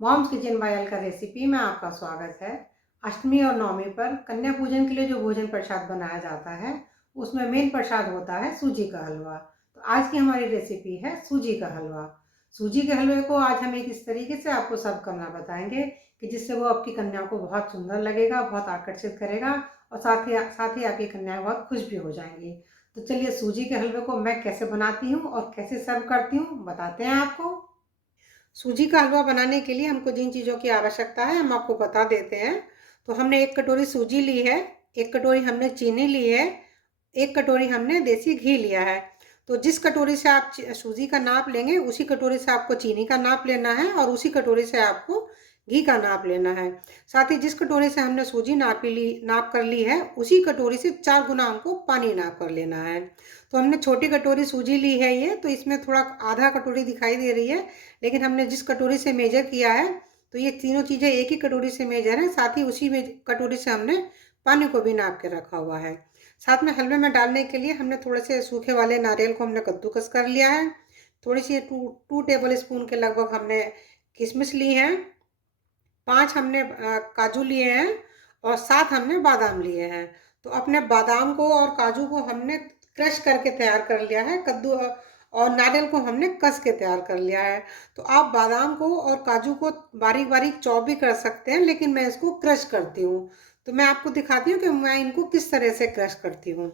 Moms kitchen by Alka recipe में आपका स्वागत है। अष्टमी और नवमी पर कन्या पूजन के लिए जो भोजन प्रसाद बनाया जाता है उसमें मेन प्रसाद होता है सूजी का हलवा। तो आज की हमारी रेसिपी है सूजी का हलवा। सूजी के हलवे को आज हम एक इस तरीके से आपको सर्व करना बताएंगे कि जिससे वो आपकी कन्या को बहुत सुंदर लगेगा, बहुत आकर्षित करेगा और साथ ही आपकी कन्याएं बहुत खुश भी हो जाएंगी। तो चलिए सूजी के हलवे को मैं कैसे बनाती हूँ और कैसे सर्व करती हूँ बताते हैं आपको। सूजी का हलवा बनाने के लिए हमको जिन चीज़ों की आवश्यकता है हम आपको बता देते हैं। तो हमने 1 कटोरी सूजी ली है, 1 कटोरी हमने चीनी ली है, 1 कटोरी हमने देसी घी लिया है। तो जिस कटोरी से आप सूजी का नाप लेंगे उसी कटोरी से आपको चीनी का नाप लेना है और उसी कटोरी से आपको घी का नाप लेना है। साथ ही जिस कटोरी से हमने सूजी नाप कर ली है उसी कटोरी से 4 गुना हमको पानी नाप कर लेना है। तो हमने छोटी कटोरी सूजी ली है ये, तो इसमें थोड़ा आधा कटोरी दिखाई दे रही है, लेकिन हमने जिस कटोरी से मेजर किया है तो ये तीनों चीज़ें एक ही कटोरी से मेजर है। साथ ही उसी में कटोरी से हमने पानी को भी नाप के रखा हुआ है। साथ में हलवे में डालने के लिए हमने थोड़े से सूखे वाले नारियल को हमने कद्दूकस कर लिया है। थोड़ी सी टू टेबल स्पून के लगभग हमने किशमिश ली है, 5 हमने काजू लिए हैं और 7 हमने बादाम लिए हैं। तो अपने बादाम को और काजू को हमने क्रश करके तैयार कर लिया है, कद्दू और नारियल को हमने कस के तैयार कर लिया है। तो आप बादाम को और काजू को बारीक बारीक चॉप भी कर सकते हैं, लेकिन मैं इसको क्रश करती हूँ। तो मैं आपको दिखाती हूँ कि मैं इनको किस तरह से क्रश करती हूँ।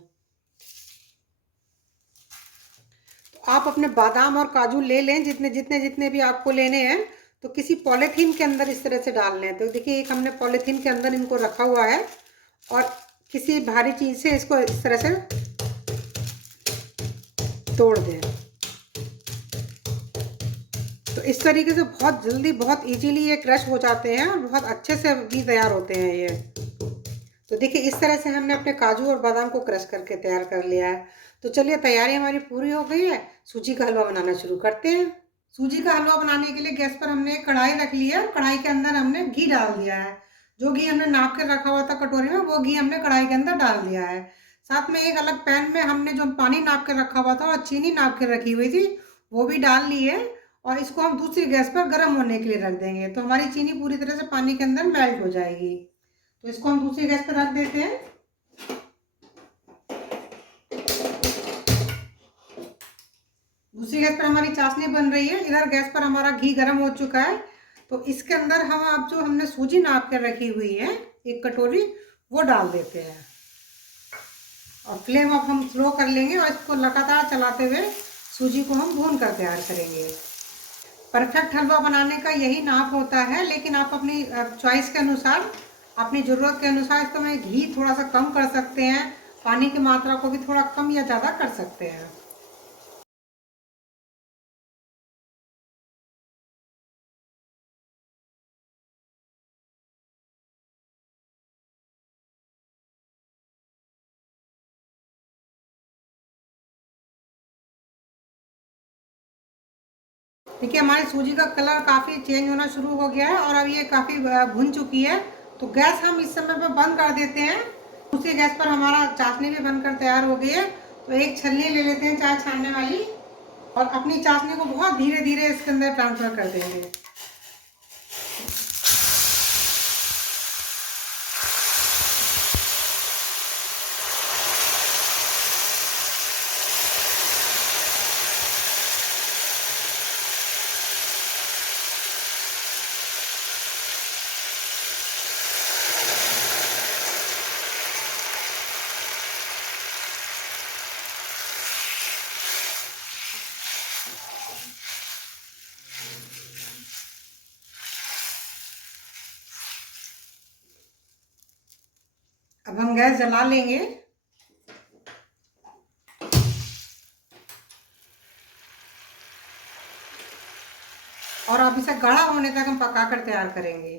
तो आप अपने बादाम और काजू ले लें, जितने जितने जितने भी आपको लेने हैं। तो किसी पॉलीथीन के अंदर इस तरह से डाल लें। तो देखिए एक हमने पॉलीथीन के अंदर इनको रखा हुआ है और किसी भारी चीज़ से इसको इस तरह से तोड़ दें। तो इस तरीके से बहुत जल्दी बहुत इजीली ये क्रश हो जाते हैं और बहुत अच्छे से भी तैयार होते हैं ये। तो देखिए इस तरह से हमने अपने काजू और बादाम को क्रश करके तैयार कर लिया है। तो चलिए तैयारी हमारी पूरी हो गई है, सूजी का हलवा बनाना शुरू करते हैं। सूजी का हलवा बनाने के लिए गैस पर हमने एक कढ़ाई रख ली है और कढ़ाई के अंदर हमने घी डाल दिया है। जो घी हमने नाप के रखा हुआ था कटोरी में वो घी हमने कढ़ाई के अंदर डाल दिया है। साथ में एक अलग पैन में हमने जो पानी नाप के रखा हुआ था और चीनी नाप के रखी हुई थी वो भी डाल ली है और इसको हम दूसरी गैस पर गर्म होने के लिए रख देंगे। तो हमारी चीनी पूरी तरह से पानी के अंदर मेल्ट हो जाएगी। तो इसको हम दूसरी गैस पर रख देते हैं। दूसरी गैस पर हमारी चाशनी बन रही है, इधर गैस पर हमारा घी गर्म हो चुका है। तो इसके अंदर हम अब जो हमने सूजी नाप कर रखी हुई है 1 कटोरी वो डाल देते हैं और फ्लेम अब हम स्लो कर लेंगे और इसको लगातार चलाते हुए सूजी को हम भून कर तैयार करेंगे। परफेक्ट हलवा बनाने का यही नाप होता है, लेकिन आप अपनी चॉइस के अनुसार, अपनी ज़रूरत के अनुसार इसमें घी थोड़ा सा कम कर सकते हैं, पानी की मात्रा को भी थोड़ा कम या ज़्यादा कर सकते हैं। देखिए हमारी सूजी का कलर काफ़ी चेंज होना शुरू हो गया है और अब ये काफ़ी भुन चुकी है। तो गैस हम इस समय पर बंद कर देते हैं। दूसरी गैस पर हमारा चाशनी भी बनकर तैयार हो गई है। तो एक छलनी ले लेते हैं चाय छानने वाली और अपनी चाशनी को बहुत धीरे धीरे इसके अंदर ट्रांसफ़र कर देंगे। अब हम गैस जला लेंगे और अब इसे गाढ़ा होने तक हम पकाकर तैयार करेंगे।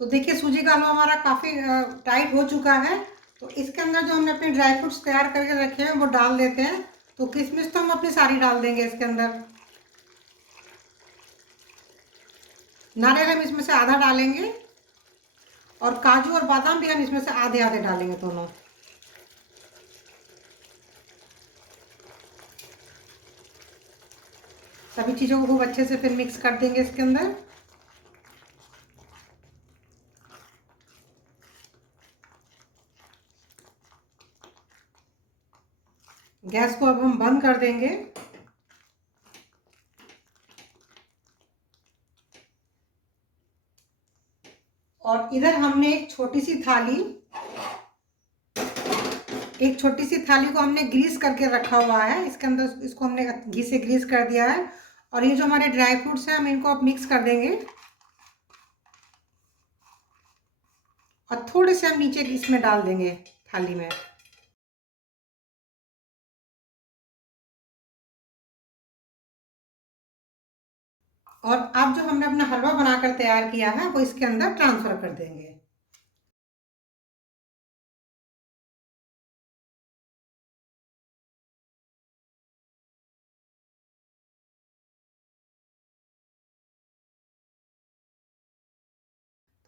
तो देखिए सूजी का हलवा हमारा काफ़ी टाइट हो चुका है। तो इसके अंदर जो हमने अपने ड्राई फ्रूट्स तैयार करके रखे हैं वो डाल देते हैं। तो किशमिश तो हम अपनी सारी डाल देंगे इसके अंदर। नारियल हम इसमें से आधा डालेंगे और काजू और बादाम भी हम इसमें से आधे आधे डालेंगे दोनों। सभी चीज़ों को खूब अच्छे से फिर मिक्स कर देंगे इसके अंदर। गैस को अब हम बंद कर देंगे। और इधर हमने एक छोटी सी थाली को हमने ग्रीस करके रखा हुआ है। इसके अंदर इसको हमने घी से ग्रीस कर दिया है। और ये जो हमारे ड्राई फ्रूट्स हैं हम इनको अब मिक्स कर देंगे। और थोड़े से हम नीचे इसमें डाल देंगे थाली में। और अब जो हमने अपना हलवा बनाकर तैयार किया है वो इसके अंदर ट्रांसफर कर देंगे।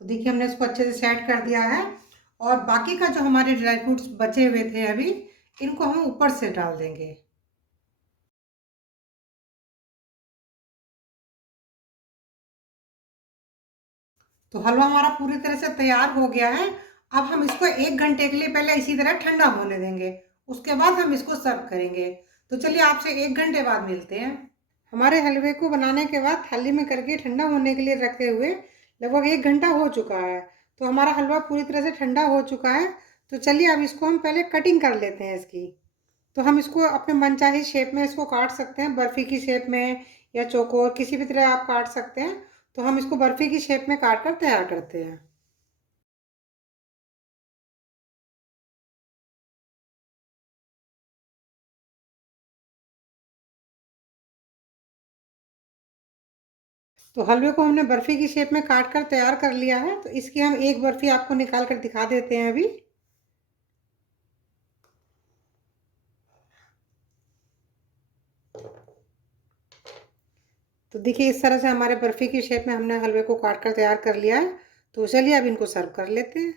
तो देखिए हमने इसको अच्छे से सेट कर दिया है। और बाकी का जो हमारे ड्राई फ्रूट्स बचे हुए थे अभी, इनको हम ऊपर से डाल देंगे। तो हलवा हमारा पूरी तरह से तैयार हो गया है। अब हम इसको 1 घंटे के लिए पहले इसी तरह ठंडा होने देंगे। उसके बाद हम इसको सर्व करेंगे। तो चलिए आपसे 1 घंटे बाद मिलते हैं। हमारे हलवे को बनाने के बाद थाली में करके ठंडा होने के लिए रखे हुए लगभग 1 घंटा हो चुका है। तो हमारा हलवा पूरी तरह से ठंडा हो चुका है। तो चलिए अब इसको हम पहले कटिंग कर लेते हैं इसकी। तो हम इसको अपने मनचाही शेप में इसको काट सकते हैं, बर्फ़ी की शेप में या चौकोर किसी भी तरह आप काट सकते हैं। तो हम इसको बर्फ़ी की शेप में काट कर तैयार करते हैं। तो हलवे को हमने बर्फ़ी की शेप में काट कर तैयार कर लिया है। तो इसकी हम एक बर्फ़ी आपको निकाल कर दिखा देते हैं अभी। तो देखिए इस तरह से हमारे बर्फ़ी की शेप में हमने हलवे को काट कर तैयार कर लिया है। तो चलिए अब इनको सर्व कर लेते हैं।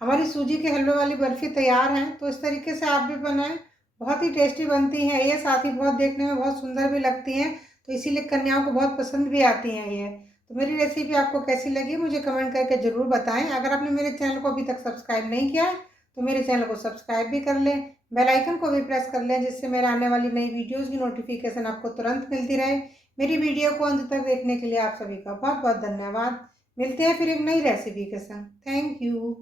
हमारी सूजी के हलवे वाली बर्फ़ी तैयार है। तो इस तरीके से आप भी बनाएं, बहुत ही टेस्टी बनती हैं ये, साथ ही बहुत देखने में बहुत सुंदर भी लगती हैं। तो इसीलिए कन्याओं को बहुत पसंद भी आती हैं ये। तो मेरी रेसिपी आपको कैसी लगी मुझे कमेंट करके ज़रूर बताएं। अगर आपने मेरे चैनल को अभी तक सब्सक्राइब नहीं किया है तो मेरे चैनल को सब्सक्राइब भी कर लें, बेल आइकन को भी प्रेस कर लें, जिससे मेरे आने वाली नई वीडियोज़ की नोटिफिकेशन आपको तुरंत मिलती रहे। मेरी वीडियो को अंत तक देखने के लिए आप सभी का बहुत बहुत धन्यवाद। मिलते हैं फिर एक नई रेसिपी के साथ। Thank you.